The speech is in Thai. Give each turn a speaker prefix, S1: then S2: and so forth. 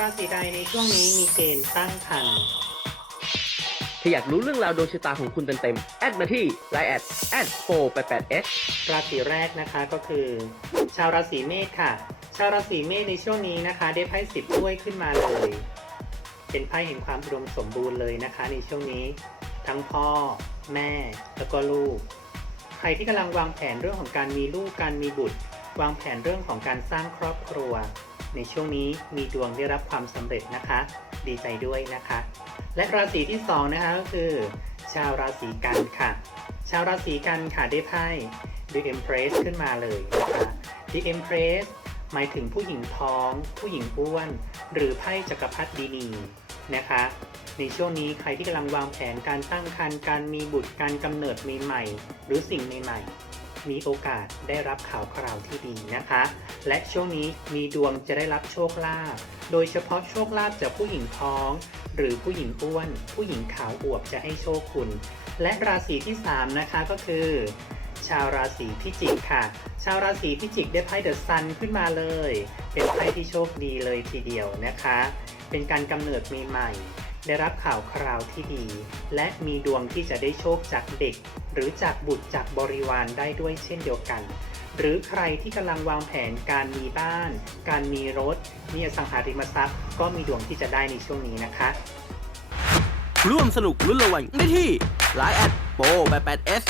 S1: ราศีใดในช่วงนี้มีเกณฑ์ตั้งครรภ์
S2: ถ้าอยากรู้เรื่องราวดวงชะตาของคุณเต็มๆ แอดมาที่ line แอดแอดโฟแปดแปดเอส
S1: ราศีแรกนะคะก็คือ ชาวราศีเมษค่ะ ชาวราศีเมษในช่วงนี้นะคะ ได้ไพ่สิบถ้วยขึ้นมาเลย เป็นไพ่แห่งความอุดมสมบูรณ์เลยนะคะ ในช่วงนี้ ทั้งพ่อ แม่ แล้วก็ลูก ใครที่กำลังวางแผนเรื่องของการมีลูกการมีบุตร วางแผนเรื่องของการสร้างครอบครัว ในช่วงนี้มีดวงได้รับความสำเร็จนะคะ ดีใจด้วยนะคะ และราศีที่สองนะคะก็คือ ชาวราศีกันค่ะ ชาวราศีกันค่ะได้ไพ่ The Empress ขึ้นมาเลยนะคะ The Empress หมายถึงผู้หญิงท้อง ผู้หญิงอ้วน หรือไพ่จักรพรรดินีนะคะ ในช่วงนี้ใครที่กำลังวางแผนการตั้งครรภ์การมีบุตรการกำเนิดใหม่ๆหรือสิ่งใหม่ๆ มีโอกาสได้รับข่าวคราวที่ดีนะคะ และช่วงนี้มีดวงจะได้รับโชคลาภโดยเฉพาะโชคลาภจากผู้หญิงท้อง หรือผู้หญิงอ้วน ผู้หญิงขาวอวบจะให้โชคคุณ และราศีที่ 3 นะคะก็คือ ชาวราศีพิจิกค่ะ ชาวราศีพิจิกได้ไพ่เดอะซันขึ้นมาเลย เป็นไพ่ที่โชคดีเลยทีเดียวนะคะ เป็นการกำเนิดมีใหม่ ได้รับข่าวคราวที่ดี และมีดวงที่จะได้โชคจากเด็ก หรือจากบุตรจากบริวารได้ด้วยเช่นเดียวกัน หรือใครที่กำลังวางแผนการมีบ้าน การมีรถ มีอสังหาริมทรัพย์ ก็มีดวงที่จะได้ในช่วงนี้นะคะ
S2: ร่วมสนุกลุ้นรางวัลได้ที่ไลน์แอดโปแปดแปด